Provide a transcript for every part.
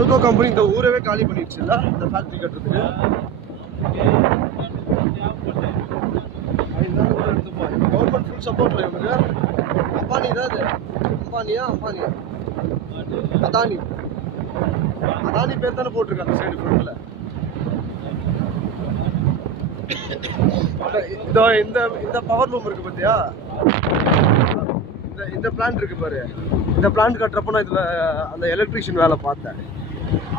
BALCO company இந்த ஊரவே காலி பண்ணிடுச்சுல்ல இந்த ஃபேக்டரி கட்டுறதுக்கு. கவர்மெண்ட் ஃபுல் சப்போர்ட்ல இவனுக்கு. அம்பானி தான் இது. அம்பானியா அதானி பேர் தானே போட்டிருக்காங்க சைடு ஃப்ரண்ட்ல. இதோ இந்த பவர் லூம் இருக்கு பார்த்தியா, இந்த பிளான்ட் இருக்கு பாரு. இந்த பிளான்ட் கட்டுறப்ப நான் இதில் அந்த எலக்ட்ரிஷியன் வேலை பார்த்தேன்.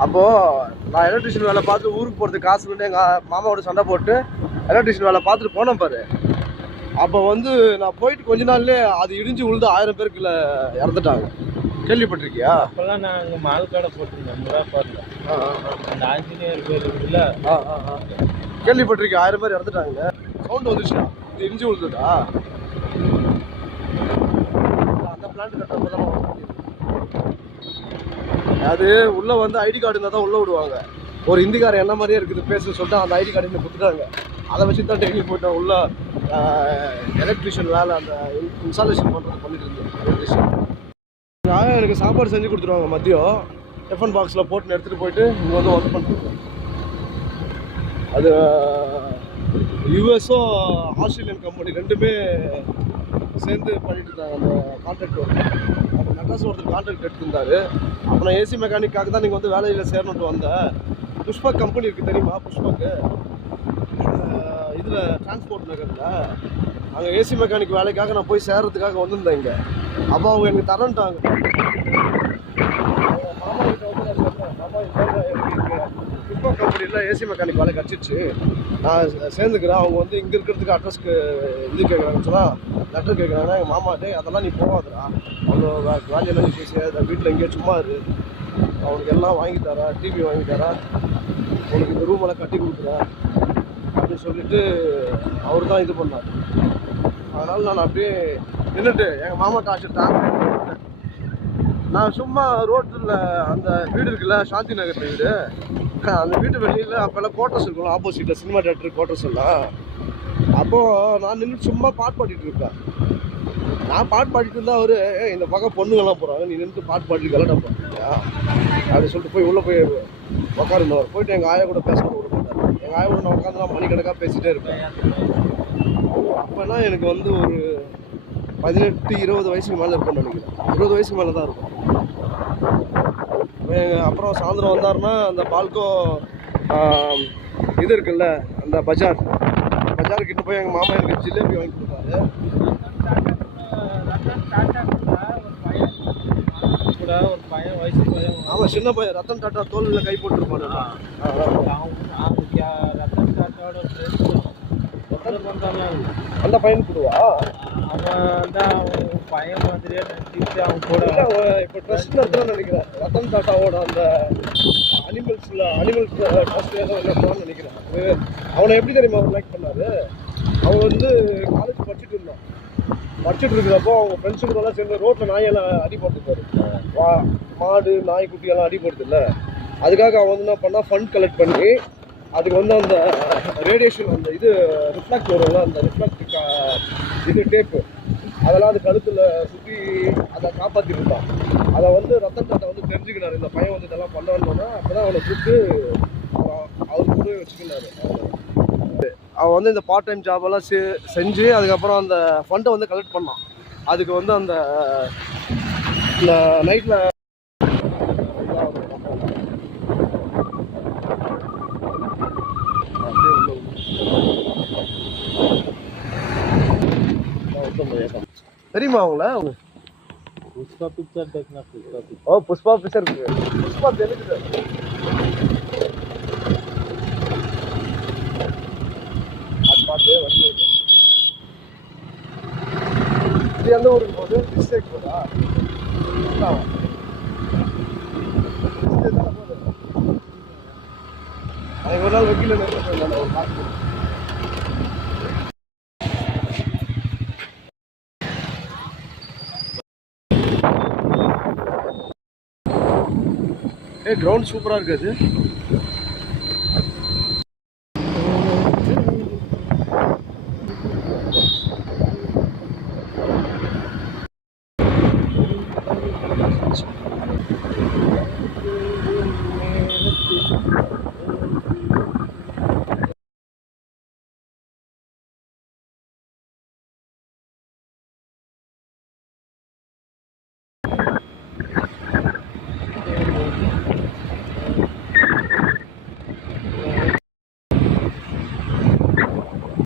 அப்போது நான் எலக்ட்ரிஷியன் வேலை பார்த்துட்டு ஊருக்கு போகிறதுக்கு காசு இல்லைன்னு எங்கள் மாமாவோட சண்டை போட்டு எலக்ட்ரிஷியன் வேலை பார்த்துட்டு போனேன் பாரு. அப்போ வந்து நான் போயிட்டு கொஞ்ச நாள்லேயே அது இடிஞ்சு விழுந்து 1000 பேருக்குள்ள இறந்துட்டாங்க. கேள்விப்பட்டிருக்கியா? அப்போல்லாம் நான் அங்கே மால் கடை போட்டிருந்தேன் முறாப்பாரில். அந்த ஆஞ்சநேயர் பேர் இருக்குல்ல, கேள்விப்பட்டிருக்கேன். 1000 பேர் இறந்துட்டாங்க. சவுண்ட் வந்துச்சுடா, இது இடிஞ்சு விழுந்துட்டா. அந்த பிளான்ட் கட்டுறப்ப அது உள்ளே வந்து ஐடி கார்டு இருந்தால் தான் உள்ளே விடுவாங்க. ஒரு இந்திக்காரன் என்ன மாதிரியே இருக்குது பேச சொல்லிட்டு அந்த ஐடி கார்டு இன்னும் கொடுத்துட்டாங்க. அதை வச்சு தான் டெய்லி போயிட்டேன் உள்ள எலக்ட்ரிஷியன் வேலை அந்த இன்ஸ்டாலேஷன் பண்ணுறது பண்ணிட்டு இருந்தேன். எலக்ட்ரிஷியன் எனக்கு சாப்பாடு செஞ்சு கொடுத்துருவாங்க மதியம். டிஃபன் பாக்ஸில் போட்டு எடுத்துகிட்டு போயிட்டு இங்கே வந்து ஒர்க் பண்ணுறேன். அது யூஎஸும் ஆஸ்திரேலியன் கம்பெனி ரெண்டுமே சேர்ந்து பண்ணிட்டு இருந்தாங்க அந்த கான்ட்ராக்ட் ஒர்க். அப்போ மெட்ராஸ் ஒருத்தர் கான்ட்ராக்ட் எடுத்துருந்தாரு. அப்போ நான் ஏசி மெக்கானிக்காக தான் நீங்கள் வந்து வேலையில் சேரணுன்ட்டு வந்தேன். புஷ்பக் கம்பெனி இருக்குது தெரியுமா? புஷ்பக்கு இதில் டிரான்ஸ்போர்ட் நகரில் அங்கே ஏசி மெக்கானிக் வேலைக்காக நான் போய் சேர்றதுக்காக வந்திருந்தேன் இங்கே. அப்போ அவங்க எனக்கு தரன்ட்டாங்க. மாமா கிட்ட வந்து நான் சொல்கிறேன், மாமா புஷ்பக் கம்பெனியில் ஏசி மெக்கானிக் வேலை கிடச்சிச்சு, நான் சேர்ந்துக்கிறேன். அவங்க வந்து இங்கே இருக்கிறதுக்கு அட்ரஸ்க்கு இது கேட்குறாங்கன்னு சொன்னால் லெட்டர் கேட்குறாங்கன்னா எங்கள் மாமாட்டே அதெல்லாம் நீ போகாதுடா, அவ்வளோ வேலையெல்லாம் நீ பேசி வீட்டில் எங்கேயோ சும்மா இரு, அவனுக்கு எல்லாம் வாங்கி தரா, டிவி வாங்கி தரா, உனக்கு இந்த ரூமெல்லாம் கட்டி கொடுக்குறேன் அப்படின்னு சொல்லிட்டு அவர் தான் இது பண்ணார். அதனால் நான் அப்படியே நின்றுட்டு எங்கள் மாமா காசு தாங்க. நான் சும்மா ரோட்டில் அந்த வீடு இருக்குல்ல, சாந்தி நகர் வீடு, அந்த வீட்டு வெளியில் அப்போல்லாம் குவார்ட்டர்ஸ் இருக்கும்ல, ஆப்போசிட்டில் சினிமா தேட்டரு குவார்ட்டர்ஸ் எல்லாம். அப்போது நான் நின்று சும்மா பாட்டு பாடிட்டு இருப்பேன். நான் பாட்டு பாடிட்டு இருந்தால் அவர் இந்த பக்கம் பொண்ணுங்கள்லாம் போகிறாங்க, நீ நின்று பாட்டு பாடிட்டு கலட்டா அப்படின்னு சொல்லிட்டு போய் உள்ளே போய் உட்காருந்தவர். போயிட்டு எங்கள் ஆயா கூட பேச விட மாட்டார். எங்கள் ஆயா கூட நான் உட்காந்து நான் மணிக்கணக்காக பேசிகிட்டே இருப்பேன். அப்போனா எனக்கு வந்து ஒரு 18-20 வயசுக்கு மேலே இருக்கும்னு நினைக்கிறேன். 20 வயசுக்கு மேலே தான் இருக்கும். அப்புறம் சாயந்தரம் வந்தாருன்னா அந்த பால்கோ இது இருக்குல்ல, அந்த பஜார்கிட்ட போய் எங்கள் மாமா எனக்கு ஜிலேபி வாங்கி கொடுத்தாரு. ஒரு பையன் வயசு பையன், ஆமாம் சின்ன பையன், ரத்தன் டாட்டா தோலில் கை போட்டுருப்பான். ரத்தன் டாட்டாவோட அந்த பையன் கொடுவா, அவன் தான் பையன் மாதிரியே நினச்சிட்டு அவன் கூட இப்போ ட்ரஸ்ட் நடத்துன்னு நினைக்கிறேன். ரத்தன் டாட்டாவோட அந்த அனிமல் ட்ரஸ்ட் ஏதோ என்னன்னு நினைக்கிறேன். அவனை எப்படி தெரியுமா அவர் லைக் பண்ணாரு? அவன் வந்து காலேஜ் படிச்சுட்டு இருந்தான். படிச்சுட்டு இருக்கிறப்போ அவங்க ஃப்ரெண்ட்ஸுங்களெல்லாம் சேர்ந்து ரோட்டில் நாயெல்லாம் அடி போட்டுருப்பாரு. மாடு நாய்க்குட்டியெல்லாம் அடி போடுது இல்லை, அதுக்காக அவன் வந்து என்ன பண்ணால் ஃபண்ட் கலெக்ட் பண்ணி அதுக்கு வந்து அந்த ரேடியேஷன் அந்த இது ரிஃப்ளாக்ட் வரும்ல, அந்த ரிஃப்ளாக்ட் இது டேப்பு அதெல்லாம் அது கழுத்தில் சுற்றி அதை காப்பாற்றிட்டு இருந்தான். அதை வந்து ரத்தன் டாட்டா வந்து தெரிஞ்சுக்கினார், இந்த பையன் வந்து இதெல்லாம் பண்ணணுன்னா. அப்போ தான் அவனை கூப்பிட்டு அவர் கூட வச்சுக்கினாரு. அவன் வந்து இந்த பார்ட் டைம் ஜாபெல்லாம் செஞ்சு அதுக்கப்புறம் அந்த ஃபண்டை வந்து கலெக்ட் பண்ணான். அதுக்கு வந்து அந்த நைட்டில் தெரியுமா அவங்கள? புஷ்பா பிக்சர் देखना, ஓ புஷ்பா பிக்சர், புஷ்பா தெரியுது. அது பார்த்து வந்து இது எந்த ஊருக்கு போகுது? மிஸ்டேக் போதா? அது ஒரு நாள் வக்கீல ஒரு காசு. கிரவுண்ட் சூப்பராக இருக்குது.